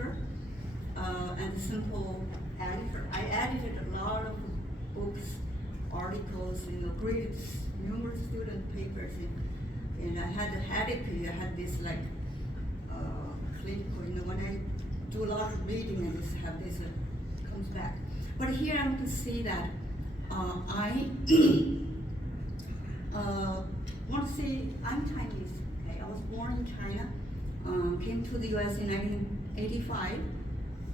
author and simple editor. I edited a lot of books, articles, graded numerous student papers, and I had a headache. I had this clinical, when I do a lot of reading and have this comes back. But here I want to say that I want to say I'm Chinese. Okay? I was born in China, came to the U.S. in 1985,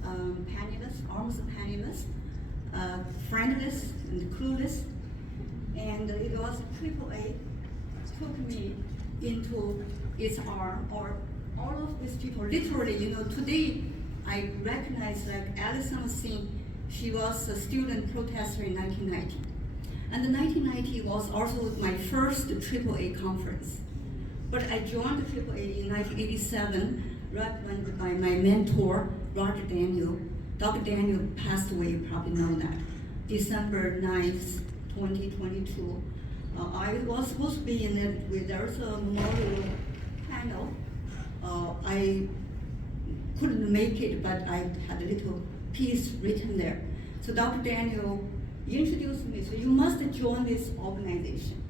penniless, almost penniless, friendless and clueless, and it was AAA took me into its arm, or all of these people, literally, today I recognize Alison was saying, she was a student protester in 1990. And the 1990 was also my first AAA conference. But I joined the AAA in 1987, recommended by my mentor, Roger Daniel. Dr. Daniel passed away, you probably know that. December 9th, 2022. I was supposed to be in it, there's a memorial panel. I couldn't make it, but I had a little piece written there. So Dr. Daniel introduced me, so you must join this organization.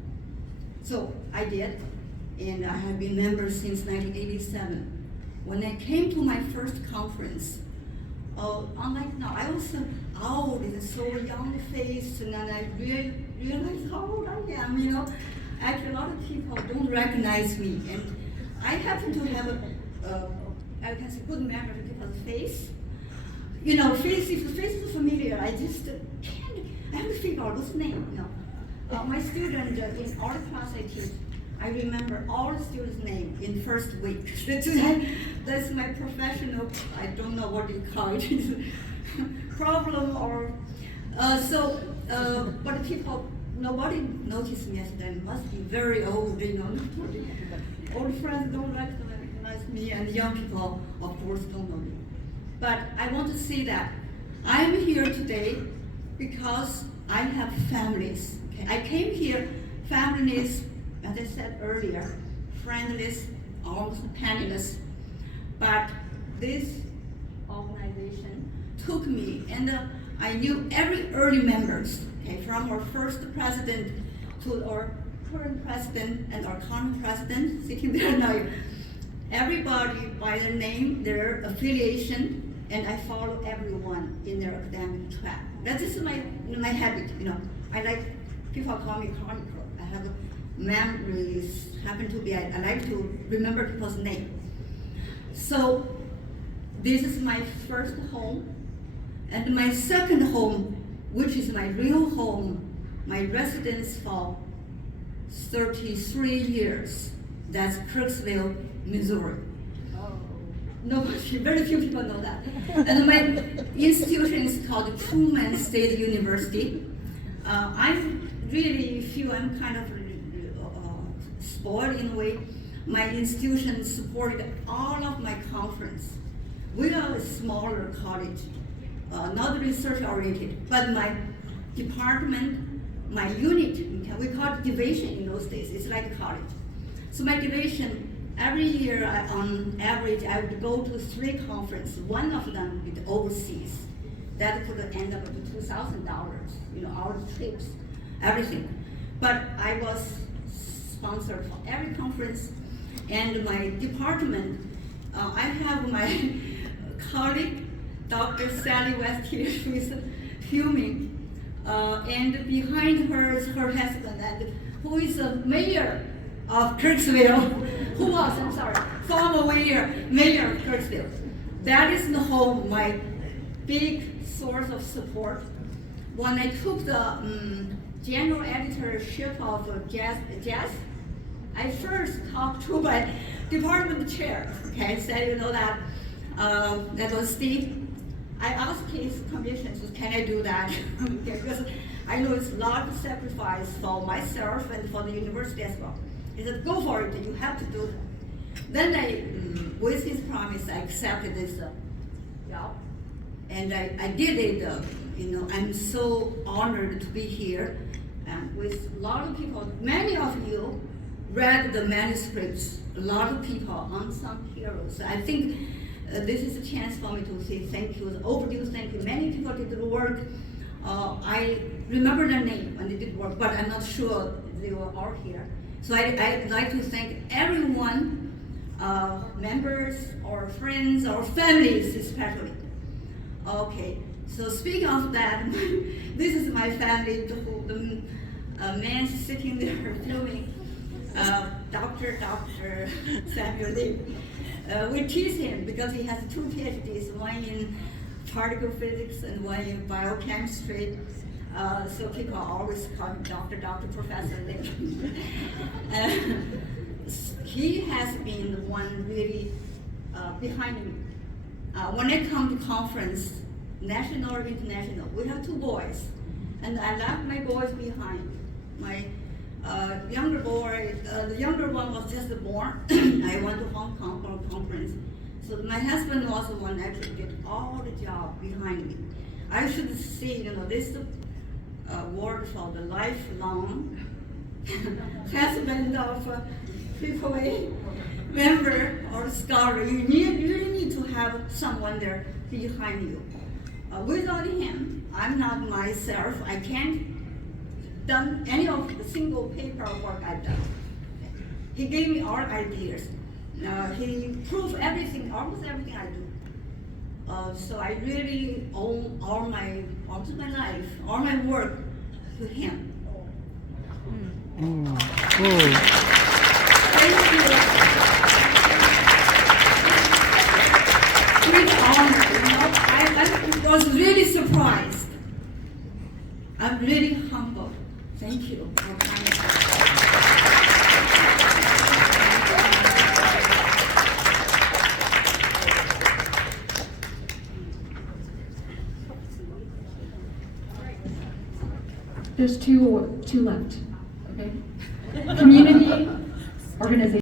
So I did, and I have been a member since 1987. When I came to my first conference, unlike now, I was old and so young faced, and then I realized how old I am, Actually, a lot of people don't recognize me, and I happen to have I can say good memory of people's face. Face, if the face is familiar, I just can't, I have to figure out what's name, my student in art class I teach, I remember all the students' name in first week. That's my professional, I don't know what you call it, problem or, but people, nobody noticed me as then, must be very old, Old friends don't recognize me, and young people, of course, don't know me. But I want to say that I'm here today because I have families. Okay? I came here, families, as I said earlier, friendless, almost penniless. But this organization took me, and I knew every early members, okay, from our first president to our current president and our current president sitting there now. Everybody by their name, their affiliation, and I follow everyone in their academic track. That is my habit, I like, people call me chronicle. I have memories, happen to be, I like to remember people's name. So this is my first home, and my second home, which is my real home, my residence for 33 years. That's Kirksville, Missouri. Nobody, very few people know that. And my institution is called Truman State University. I really feel I'm kind of spoiled in a way. My institution supported all of my conference. We are a smaller college, not research oriented, but my department, my unit, we call it division in those days, it's like a college. So my division, every year, on average, I would go to 3 conferences. One of them with overseas. That could end up with $2,000, our trips, everything. But I was sponsored for every conference, and my department, I have my colleague, Dr. Sally West here, who is filming, and behind her is her husband, and who is a mayor of Kirksville, former mayor of Kirksville. That is the home, my big source of support. When I took the general editorship of Jazz, I first talked to my department chair, okay, said, that was Steve. I asked his permission, so can I do that? Because I know it's a lot of sacrifice for myself and for the university as well. He said, go for it, you have to do it. Then with his promise, I accepted this job. And I did it, I'm so honored to be here with a lot of people. Many of you read the manuscripts, a lot of people, unsung heroes. I think this is a chance for me to say thank you, the overdue thank you. Many people did the work. I remember their name when they did work, but I'm not sure they were all here. So I'd like to thank everyone, members, or friends, or families especially. Okay, so speaking of that, this is my family, the man sitting there filming, Dr. Samuel Ling. We tease him because he has 2 PhDs, one in particle physics and one in biochemistry. So people always call him Dr. Professor Ling. He has been the one really behind me. When I come to conference, national or international, we have 2 boys, and I left my boys behind. My younger boy, the younger one was just born. I went to Hong Kong for a conference. So my husband was the one that actually did all the job behind me. I should see, this word for the lifelong husband of AAA member or scholar. You really need to have someone there behind you. Without him, I'm not myself. I can't done any of the single paperwork I've done. He gave me all ideas. He proved everything, almost everything I do. So I really owe almost my life, all my work to him. Thank you. Great honor, I was really surprised. I'm really humbled. Thank you for coming. There's two left. Okay. Community organization.